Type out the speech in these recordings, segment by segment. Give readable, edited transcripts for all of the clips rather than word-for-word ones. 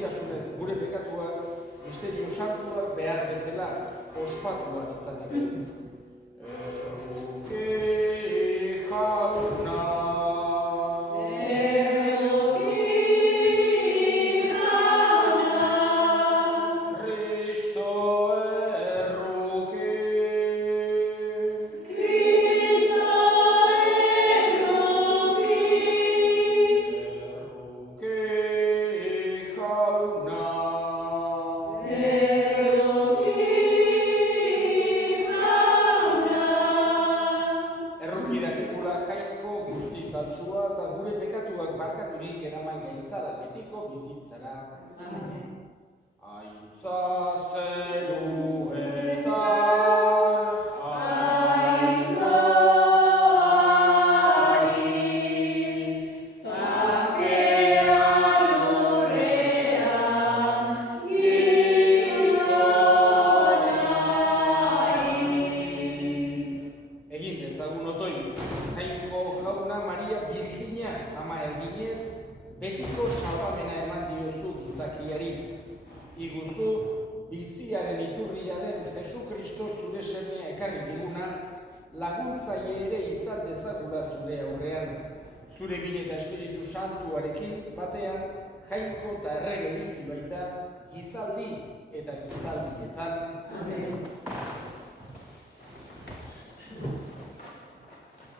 segurtasunez gure pekatuak, misterio santuak behar bezala ospatuak izateko. Erruki jauna. Betiko salbamena eman diozu gizakiari. Iguzu, biziaren iturria den Jesu Kristo zure semea ekarri diguna, laguntzaile ere izan dezagula zure aurrean. Zurekin eta Espiritu Santuarekin batean, jainko eta errege bizi baita, gizaldi eta gizaldietan. Amen.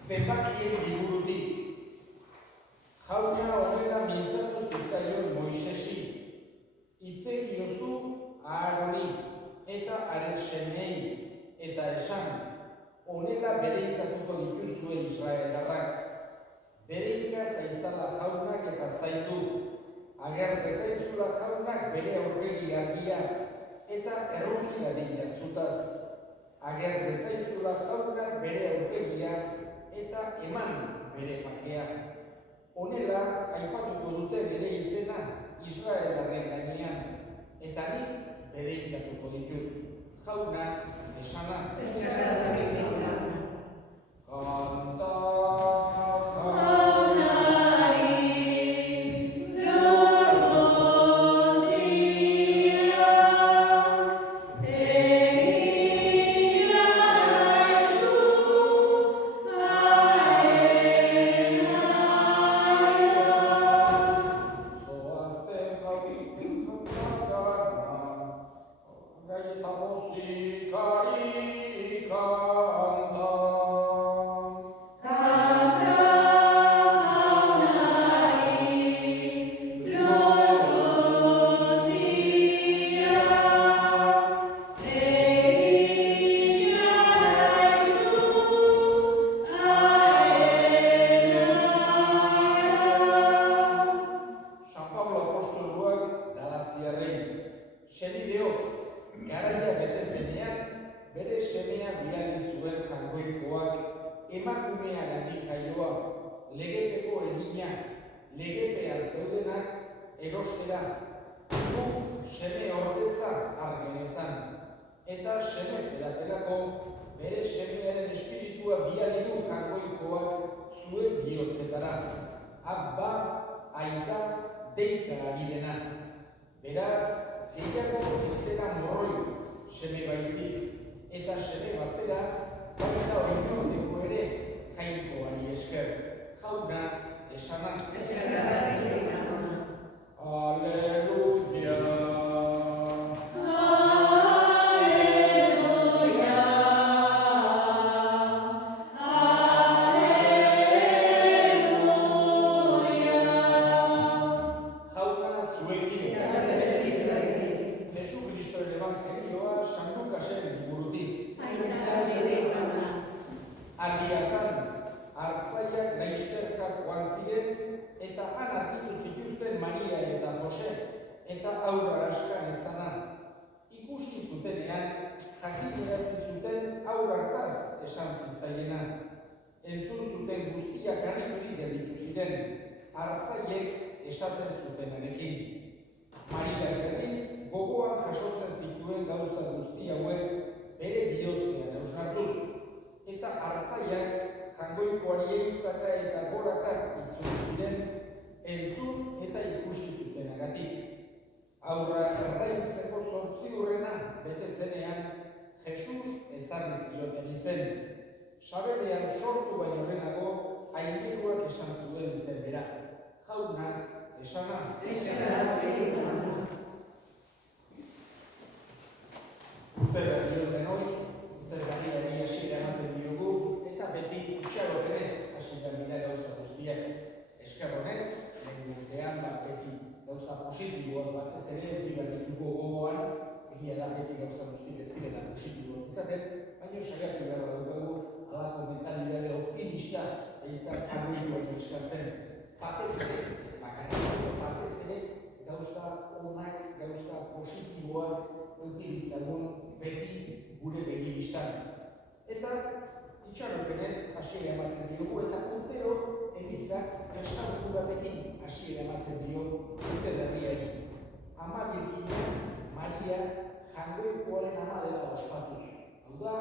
Zenbakien liburutik. Jauna horrela mintzatu zitzaion Moisesi, hitzegiozu Aaroni eta haren semei, eta esan, honela bereikatuko dituzue Israeldarrak. Bereika zaintzala jaunak eta zaindu, ager bezaizula jaunak bere aurpegi argia, eta errukilari jazutaz. Ager bezaizula jaunak bere aurpegia, eta eman bere pakea. Honela, aipatuko dute bere izena Israeldarren gainean, eta nik bereikatuko ditut. Jauna, esana. Kanta legepean zeudenak erostera, guk seme ordetza argenezan, eta seme zeratelako bere semearen espiritua bidali du jainkoikoak zuen bihotzetara, abba, aita, deika ari dena. Beraz, gehiago izena morroi seme baizik, eta seme bazera, baita oinordeko ere jainkoari esker. Jauna, esana. Aleluia. Aleluia. Aleluia. Jauna zuekin. Jesu Kristoren evangelioa San Lukasen liburutik. Aldiatan, hartzaiak laizterka joan ziren, eta han argitu zituzten Maria eta Jose, eta haurra askan izana. Ikusi zutenean, jakinarazi zuten haur hartaz esan zitzaiena. Entzun zuten guztiak harriturik gelditu ziren, hartzaiek esaten zutenarekin. Maria berriz, gogoan jasotzen zituen gauza guzti hauek bere bihotzean hausnartuz, eta hartzaiak jangoikoari egizaka eta gorakak itzuli ziren, entzun eta ikusi zutenagatik. Haurrak erdaintzeko 8. bete zenean, Jesus ezarri zioten izen. Sabelean sortu baino lehenago, aineruak esan zuen izen bera. Jaunak esana. Urte berri denoi, urte berriari hasiera ematen diogu, eta beti itxaropenez hasi behar dira gauza guztiak. Esker honez, lehen urtean beti gauza positiboak batez ere eduki behar ditugu gogoan, egia da beti gauza guztiak ez direla positiboak izaten, baina saiatu behar daukagu halako mentalidade optimista behintzat arruiduak eskatzen. Batez ere, ez bakarrik, batez ere gauza onak, gauza positiboak eduki ditzagun beti gure begibistan. Eta itxaropenez hasiera ematen diogu eta urtero Elizak festabuku batekin hasiera ematen dio urte berriari. Ama Birjina Maria Jaungoikoaren ama dela ospatuz. Hau da,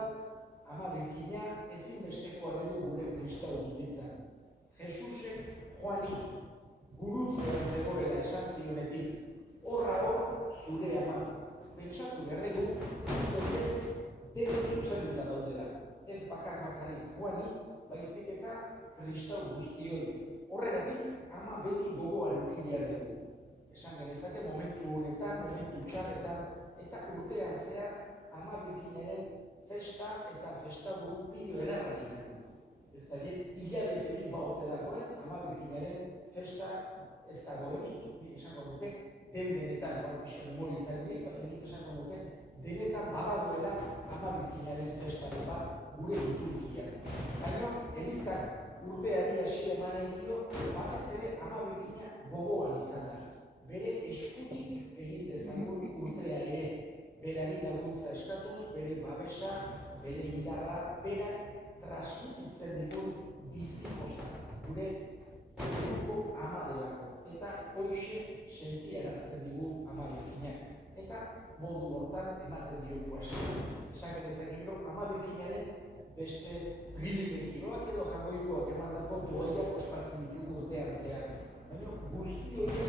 Ama Birjina ezinbestekoa dugu gure kristau bizitzan. Jesusek Juani gurutzean zegoela esan zionetik, horra hor zure ama. Pentsatu berregu, denek zuzenduta daudela. Ez bakarrik Juani, baizik eta kristau guztioi. Horregatik, ama beti gogoan eduki behar dugu. Esan genezake momentu honetan, momentu txarretan, eta urtean zehar Ama Birjinaren festa eta festabu bideo edarra ditu. Ez da hilabeterik baote dagoen, Ama Birjinaren festa ez dagoenik, esango dute, denetan, moli izan dira, eta benik esango dute, denetan badagoela Ama Birjinaren festaren bat gure liturgian. Baina, Elizak urteari hasiera emanen dio, batez ere Ama Birjina gogoan izan da. Bere eskutik egin dezagun urtea ere, berari laguntza eskatuz, bere babesa, bere indarra, berak transmititzen digun bizikoza, gure zeruko ama delako. Eta hoxe sentiarazten digu Ama Birjinak. Eta modu hortan ematen diogu hasiera. Esan genezakero, Ama Birjinaren beste privilegioak edo jagoikoak emandako doaiak ospatzen ditugu urtean zehar. Baina guzti hori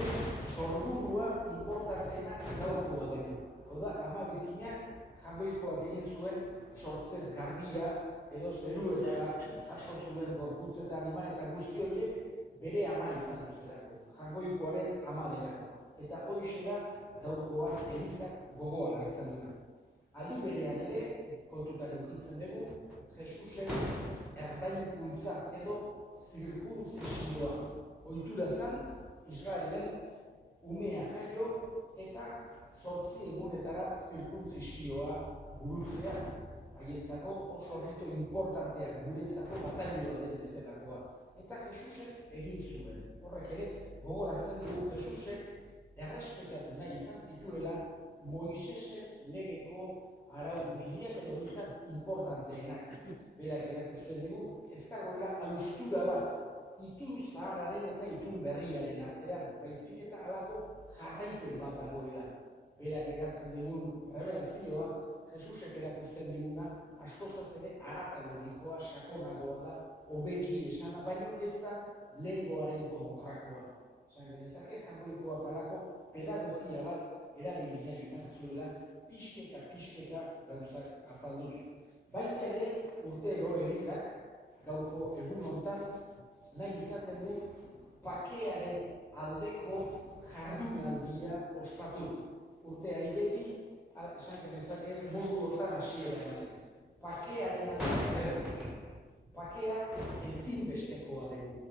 sorburua importanteena gaurkoa dugu. Hau da, Ama Birjinak jagoikoak egin zuen sortzez garbia edo zeruetara jaso zuen gorputz eta anima eta guzti horiek bere ama izan duzera. Jagoikoaren ama dela. Eta hoxe da gaurkoa Elizak gogoan hartzen duna. Aldi berean ere, kontutan edukitzen dugu, Jesusen erdainkuntza edo zirkunzizioa ohitura zen Israelen umea jaio eta 8 egunetara zirkunzizioa burutzea haientzako oso ritu importanteak guretzako batalioa den bezalakoa. Eta Jesusek egin zuen. Horrek ere, gogorazten dugu Jesusek errespetatu nahi izan zituela Moisesen legeko arau guztiak edo bizat importanteenak. Berak erakusten dugu, ez dagoela haustura bat, itun zahararen eta itun berriaren artean, baizik eta halako jarraipen bat dagoela. Berak eratzen dugun revelazioa, Jesusek erakusten diguna, askozaz ere aratalogikoa, sakonagoa da, hobeki esana, baina ez da lengoaren kontrakoa. Esan genezake, jagoikoa parako pedagogia bat erabilia izan zuela, pixkeka gauzak azalduz. Baita ere, urtero Elizak gaurko egun honetan nahi izaten du bakearen aldeko jardunaldia ospatu. Urteari beti, esan genezake, modu hortan hasiera emanez. Bakearen aldeko. Bakea ezinbestekoa dugu.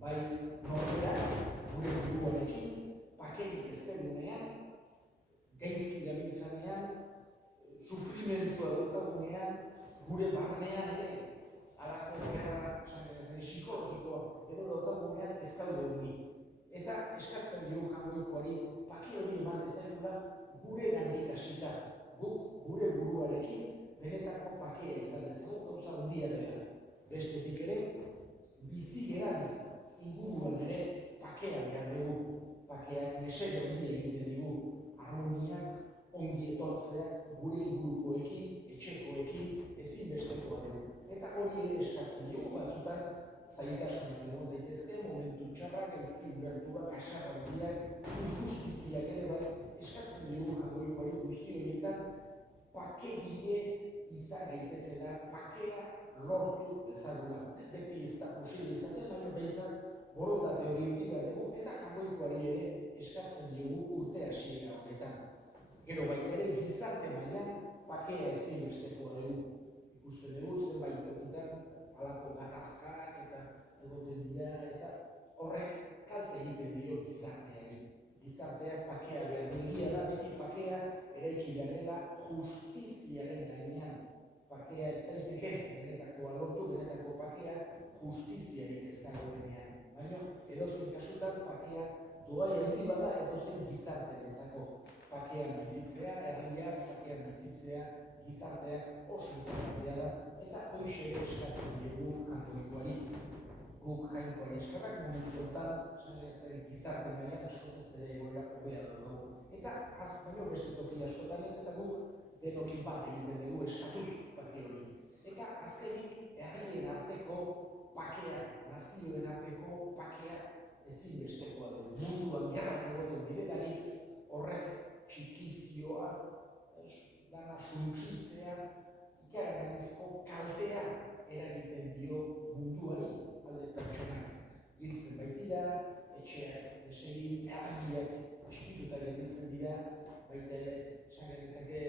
Bai norberak gure buruarekin, bakerik ez denunean, gaizki gabiltzanean, sufrimentua daukagunean, gure barnean ere, halako gerra, psikologikoa, edo daukagunean ez daude hori. Eta eskatzen dugu jagoikoari, bake hori eman dezakula gure gandik hasita, guk gure buruarekin benetako bakea izan dezagun gauza handia dela. Bestetik ere, bizi geran inguruan ere bakea behar dugu. Bakeak mesede handia egiten dugu, harmoniak, ongi etortzeak, gure ingurukoekin, etxekoekin, ezinbestekoa dugu. Eta hori ere eskatzen dugu, batzutan zailtasunak egon daitezke, momentu txarrak, gaizki ulertuak, kasar handiak, injustiziak ere bai, eskatzen pakegile izan gaitezela, pakea lortu dezagula. Beti ez da posible izaten, baina behintzat borondate hori ukida dugu, eta Jaungoikoari ere eskatzen diogu urte hasiera honetan. Gero baita ere gizarte mailan pakea ezinbestekoa dugu. Ikusten dugu zenbait tokitan halako gatazkak eta egoten dira, eta horrek kalte egiten dio gizarteari. Gizarteak pakea behar dugia da, beti pakea eraiki garela justiziaren gainean. Pakea ez daiteke benetakoa lortu, benetako pakea justiziarik ez dagoenean. Baina edozein kasutan pakea doai handi bada edozein gizartearentzako. Pakean bizitzea, herriak, pakean bizitzea, gizarteak oso importantea da, eta hoxe eskatzen dugu Jaungoikoari. Guk Jainkoari eskerrak momentu honetan gizarte mailan askoz ez ere egoera hobea dugu. Eta baino beste toki askotan ez, eta guk denokin bat egiten dugu eskatuz pake hori. Eta azkenik herrien arteko pakea, nazioen arteko pakea ezinbestekoa dugu. Munduan gerrak egoten direlarik horrek txikizioa, dana suntsitzea, ikaragarrizko kaltea eragiten dio munduari. Alde pertsonak hiltzen baitira, etxeak desegin, herriak txikituta gelditzen dira, baita ere, esan genezake,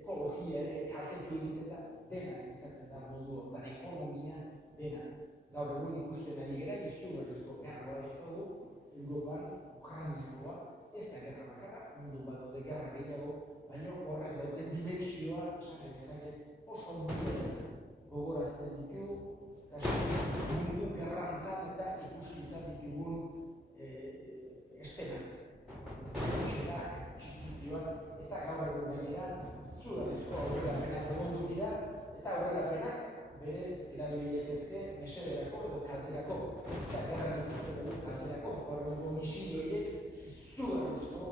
ekologia ere kaltetu egiten da, dena izaten da mundu hortan, ekonomia dena. Gaur egun ikusten ari gara, izugarrizko gerra bat dugu, Europan, Ukrainakoa, ez da gerra bakarra, mundu bat daude gerra gehiago, baina horrek dauden dimentsioa, esan genezake, oso gogorazten ditu, mundu gerranetan eta ikusi izan ditugun estenak, etxerak, txikizioak, eta gaur egun gainera izugarrizko aurrerapenak egondu dira, eta aurrerapenak berez erabili daitezke mesederako edo kalterako. Eta gerran ikusten dugu kalterako, gaur egungo misil horiek izugarrizko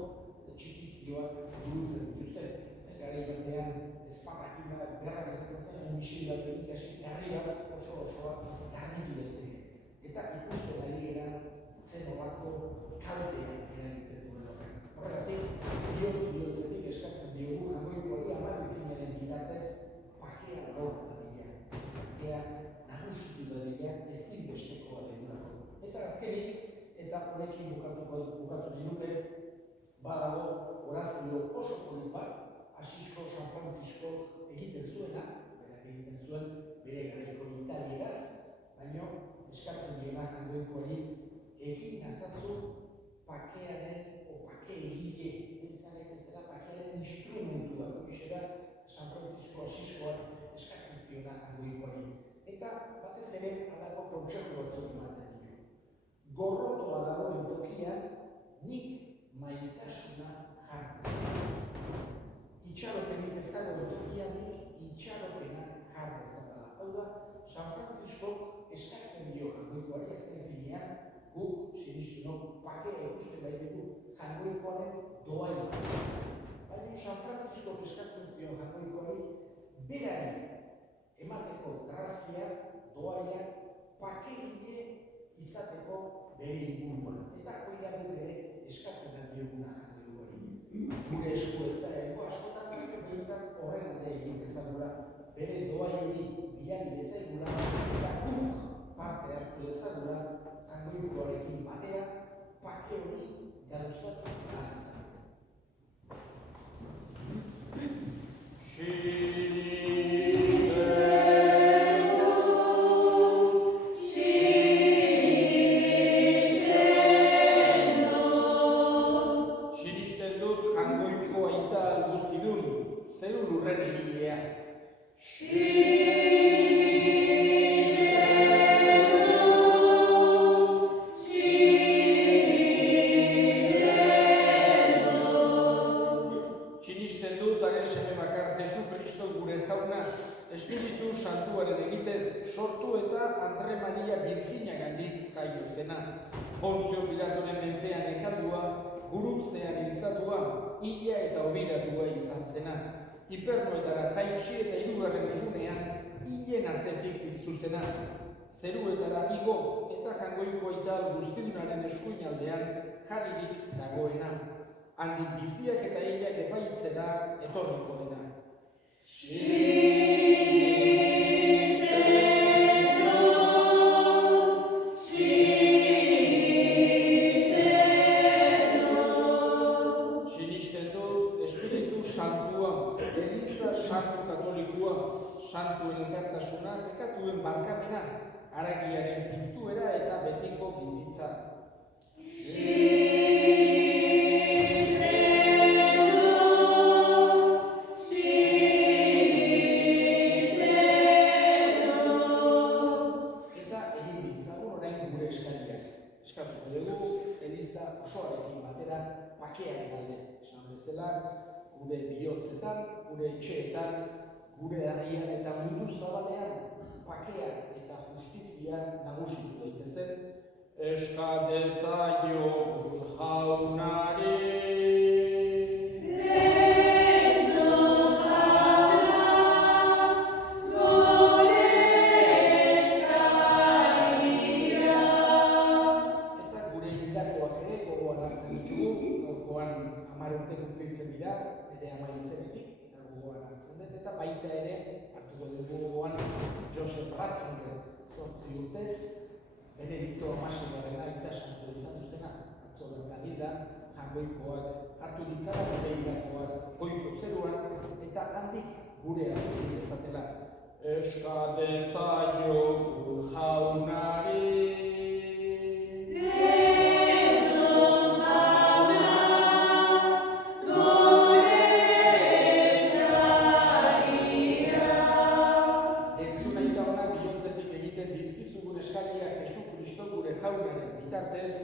txikizioak burutzen dituzten. Garai batean ezpatakin bat gerrak izaten zen, misil bat egikasi, herri bat osoa garbitu daiteke. Eta ikusten ari gara zen horako kaltea eragiten duen horrek. Horregatik, bihotzetik eskatzen diogu Jaungoikoari Amarekinaren bitartez pakea lortu dadila. Pakea nagusitu dadila ezinbestekoa delako. Eta azkenik, eta honekin bukatu nahi nuke, badago orazio oso polit bat, Asisko San Francisco egiten zuena, berak egiten zuen bere garaiko italieraz, baina eskatzen diona Jaungoikoari egin nazazu pakearen o pake egile, izan gaitezela pakearen instrumentua, horixe da San Francisco Asiskoak eskatzen ziona Jaungoikoari. Eta batez ere halako kontseilu batzuk ematen ditu. Gorrotoa dagoen tokian nik maitasuna jar dezakegu. Itxaropenik ez dagoen tokian nik itxaropena jar dezakegu. Hau da, San Franciscok eskatzen dio Jaungoikoari azken finean, guk sinistunok pakea ikusten baitugu Jaungoikoaren doaia. Baina San Franciscok eskatzen zion Jaungoikoari berari emateko grazia, doaia, pakegile izateko bere inguruan. Eta hori guk ere eskatzen dioguna Jaungoikoari. Gure esku ez da ego askotan, behintzat horren alde egin dezagula, bere doai hori biali dezagula, eta guk parte hartu dezagula Jaungoikoarekin batera, pake hori gauzatu ahal izateko. Sinisten dut Jaungoiko aita guztidun, zeru lurren egilea. Espiritu Santuaren egitez sortu eta Andre Maria Virginiagandik jaio zena. Pontzio Pilatoren menpean ekaldua, gurutzean hiltzatua, hila eta obiratua izan zena. Hipernoetara jaitsi eta hirugarren egunean hilen artetik piztu zena. Zeruetara igo eta Jaungoiko aita guztidunaren eskuinaldean jarririk dagoena. Handik biziak eta hilak epaitzera etorriko dena. Sinisten dut Espiritu Santua, Eliza Santu Katolikoa, Santuen elkartasuna, pekatuen barkamena, haragiaren piztuera eta betiko bizitza. Eta egin ditzagun orain gure eskariak. Eskatuko dugu Eliza osoarekin batera bakearen alde. Esan bezala, gure bihotzetan, gure etxeetan, gure herrian eta mundu zabalean bakea eta justizia nagusitu daitezen. Eska dezaiogun jaunari. Baita ere, hartuko dugu gogoan Joseph Ratzinger, 8 urtez, Benedikto Amasegarren aita santu izan duzena, atzo bertan hilda, jangoikoak hartu ditzala, bere hildakoak goiko zeruan, eta handik gure hartu dezatela. Eska dezaiogun jaunari. Bitartez,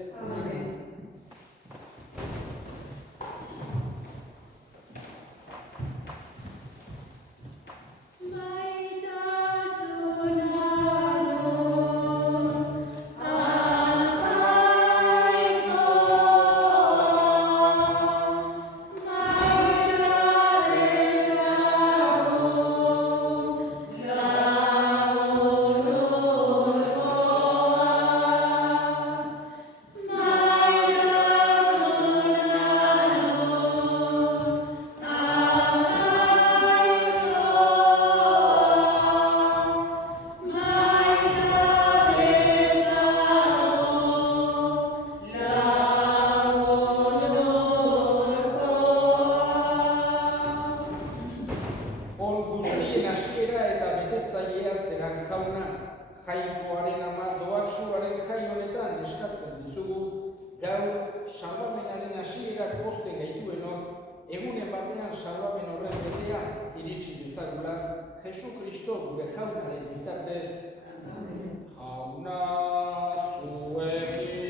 jainkoaren ama doatsuaren jai honetan eskatzen dizugu, gaur salbamenaren hasierak pozten gaituen hor, egunen batean salbamen horren betea iritsi dezagula, Jesu Kristo gure jaunaren bitartez. Jauna zuekin.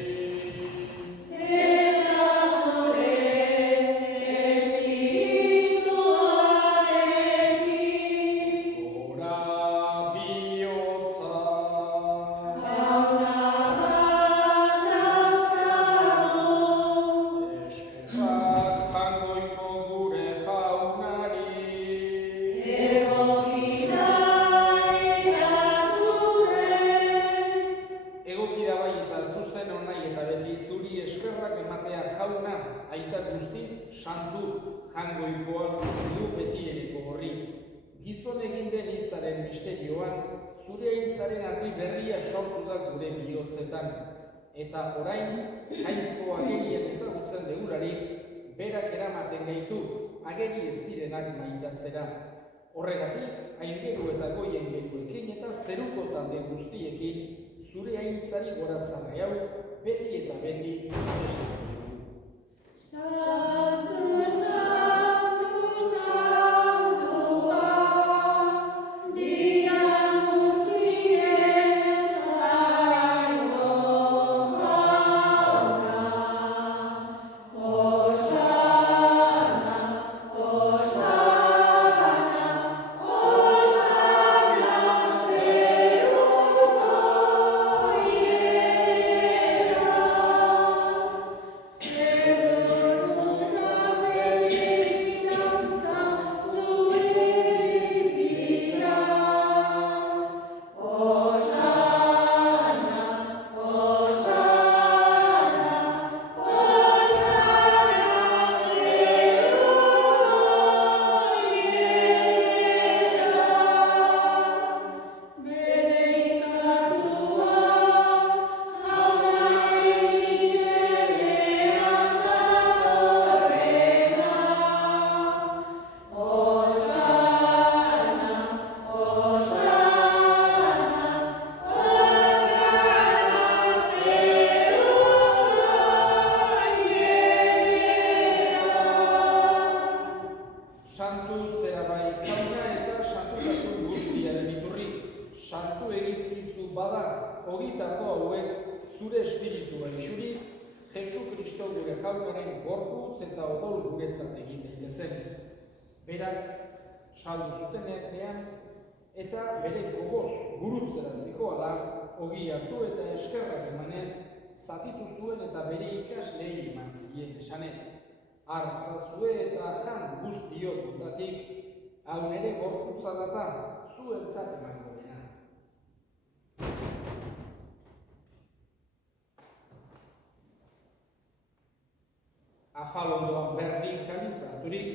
Aita guztiz, santu, jangoikoa, zidu betiereko horri. Gizon egin den hitzaren misterioan, zure hitzaren argi berria sortu da gure bihotzetan. Eta orain, jainko agerian ezagutzen degularik, berak eramaten gaitu, ageri ez direnak maitatzera. Horregatik, aingeru eta goiengeruekin eta zeruko talde guztiekin, zure aintzari goratzarri hau, beti eta beti, Santu, Santu, Santua, dian guztien jainko jauna. Hosana, Hosana, Hosana, zeruko hiera. santu zera bai jauna eta santutasun guztiaren iturri. Santu egizkizu bada, ogitako hauek zure espirituan isuriz, Jesu Kristo gure jaunaren gorputz eta odol guretzat egin daitezen. Berak saldu zutenean eta bere gogoz gurutzera zikoala, ogi hartu eta eskerrak emanez, zatitu zuen eta bere ikaslei eman zien esanez. Hartzazue eta jan guztiok dutatik, hau nere gorputza data, zuentzat emango dena. Afalondoan berdin kaliza harturik,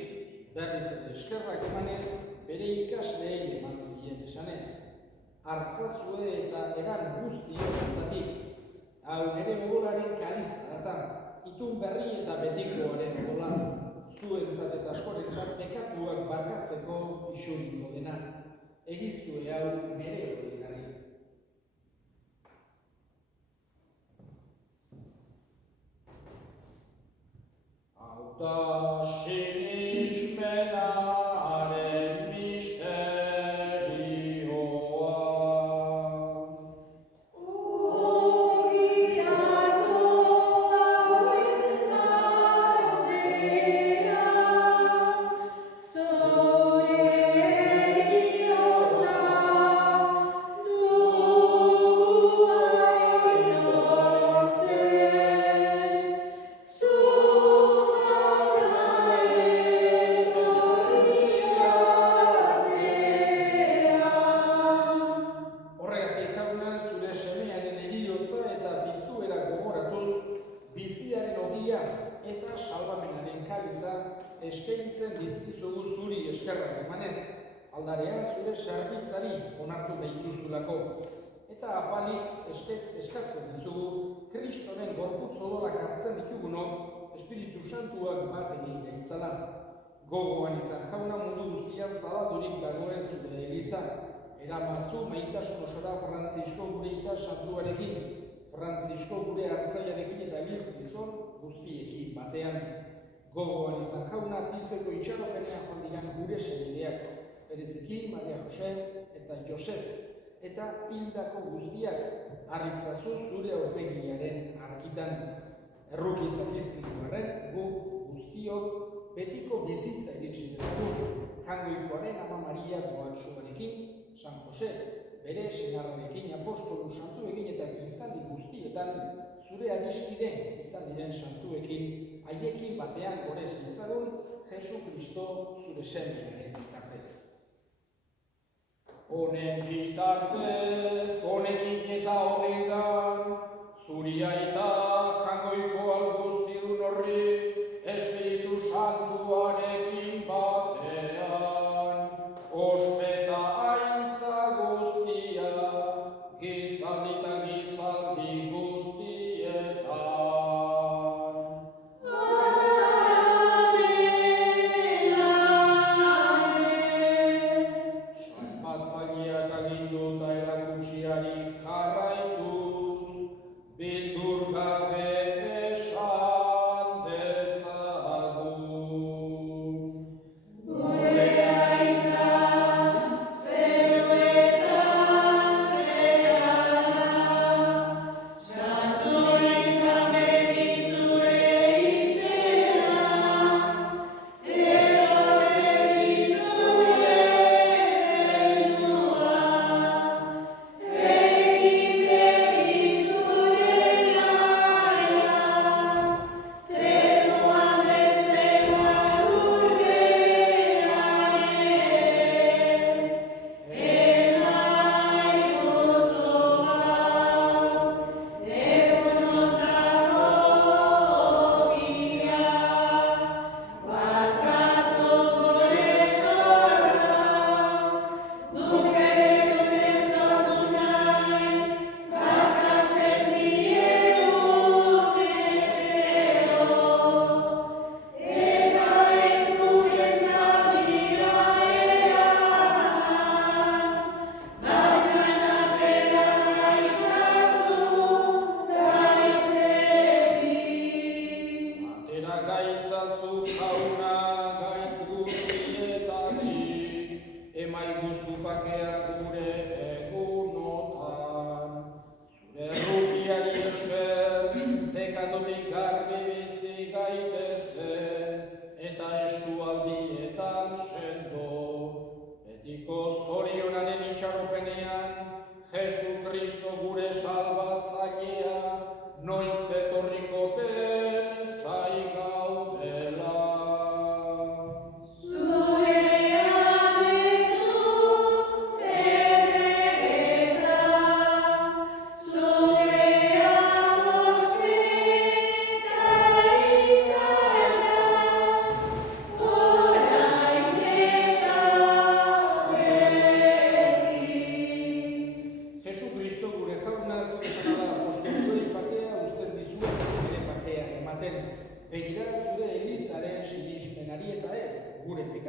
berriz ere eskerrak emanez, bere ikasleei eman zien esanez. Hartzazue eta edan guztiok dutatik, hau nere odolaren kaliza data, itun berri eta betikoaren odola, zuentzat eta askorentzat pekatuak barkatzeko isuriko dena. Egiztue hau nere horigarri. Auta sinismenaren misterioa. Ogi hartu hauek hartzea, zure bihotza dugu aitortzen, zu Horregatik jauna, zure semearen heriotza eta piztuera gogoratuz, biziaren ogia eta salbamenaren kaliza eskaintzen dizkizugu zuri eskerrak emanez, aldarean zure zerbitzari onartu behituzulako. Eta apalik eskatzen dizugu, Kristoren gorputz odolak hartzen ditugunok, Espiritu Santuak bat egin gaitzala. Gogoan izan jauna mundu guztian zabaldurik dagoen zure eliza. Eramazu maitasun osora Frantzisko gure ita santuarekin, Frantzisko gure hartzaiarekin eta eliz gizon guztiekin batean. Gogoan izan jauna pizteko itxaropenean joan diran gure senideak, bereziki Maria Jose eta Josef, eta hildako guztiak harritzazu zure aurpegiaren argitan. Erruki zakizkituaren gu guztiok betiko bizitza iritsi dezagun, Jangoikoaren Ama Maria Boatsuarekin, San Jose, bere senarrarekin apostolu santuekin eta gizaldi guztietan zure adiskide izan diren santuekin, haiekin batean gorez dezagun Jesu Kristo zure semearen bitartez. Honen bitartez, honekin eta honengan, zuri aita Jangoiko alguztiun horri, Espiritu Santuarekin batean, ospeta aintza guztia, gizaldi eta gizaldi guztietan. Amen, amen. Salbatzaileak agindu eta erakutsiari jarraituz, bildurga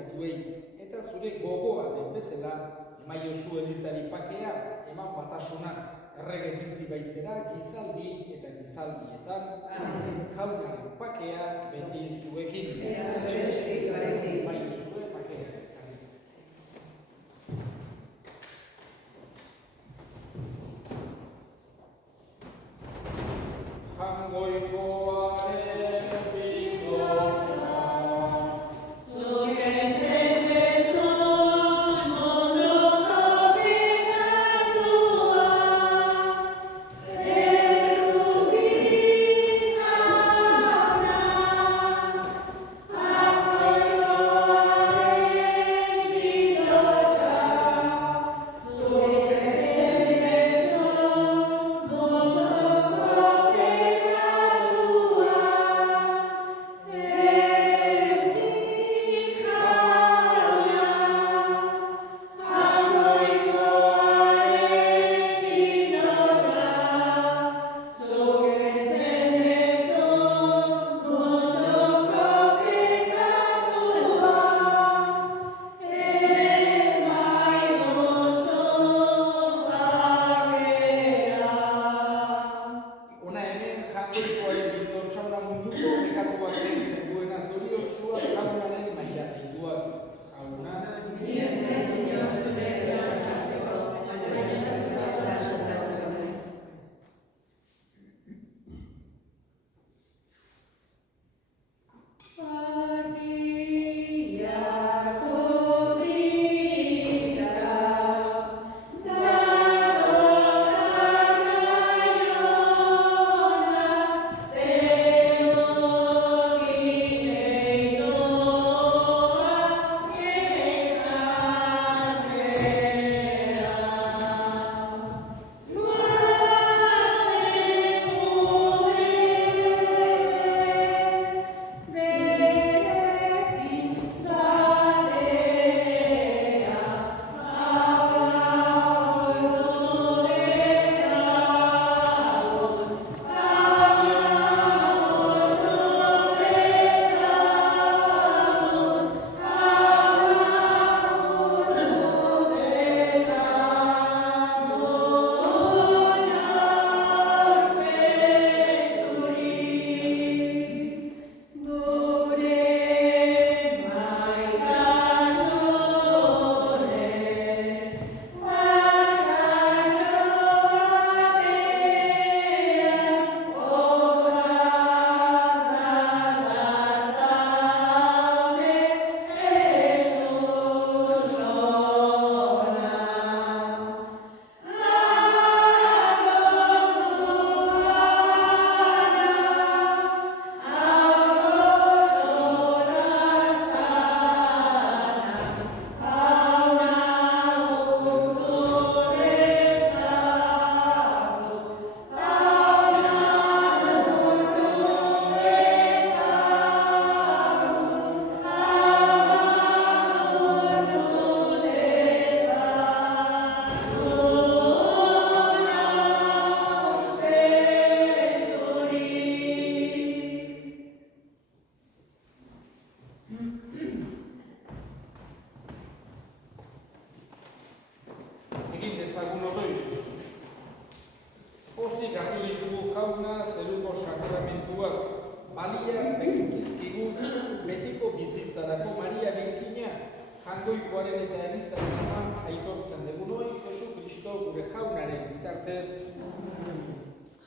nekatuei, eta zure gogoa den bezala, emaiozu Elizari pakea, eman batasuna, errege bizi baizera, gizaldi eta gizaldietan, jaunaren pakea beti zuekin. Emaiozue pakea. Jangoikoaren bidotza, Jangoikoaren eta Elizaren aitortzen dugunoi, Jesu Kristo gure jaunaren bitartez,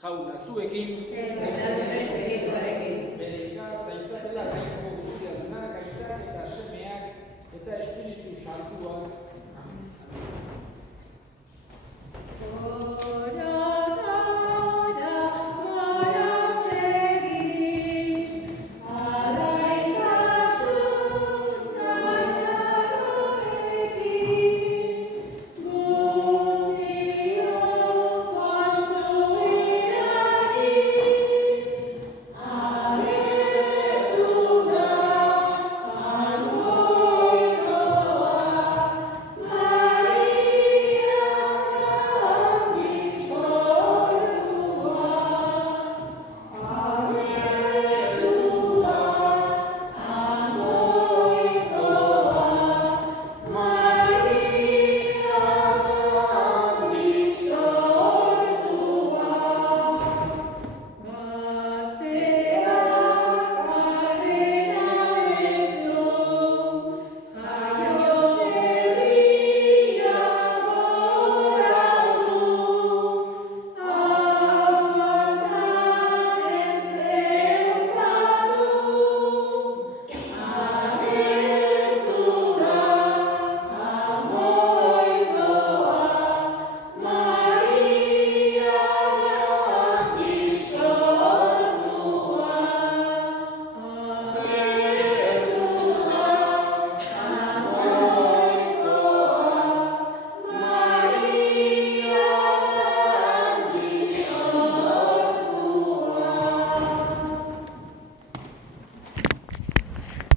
jauna zuekin, bere zaintza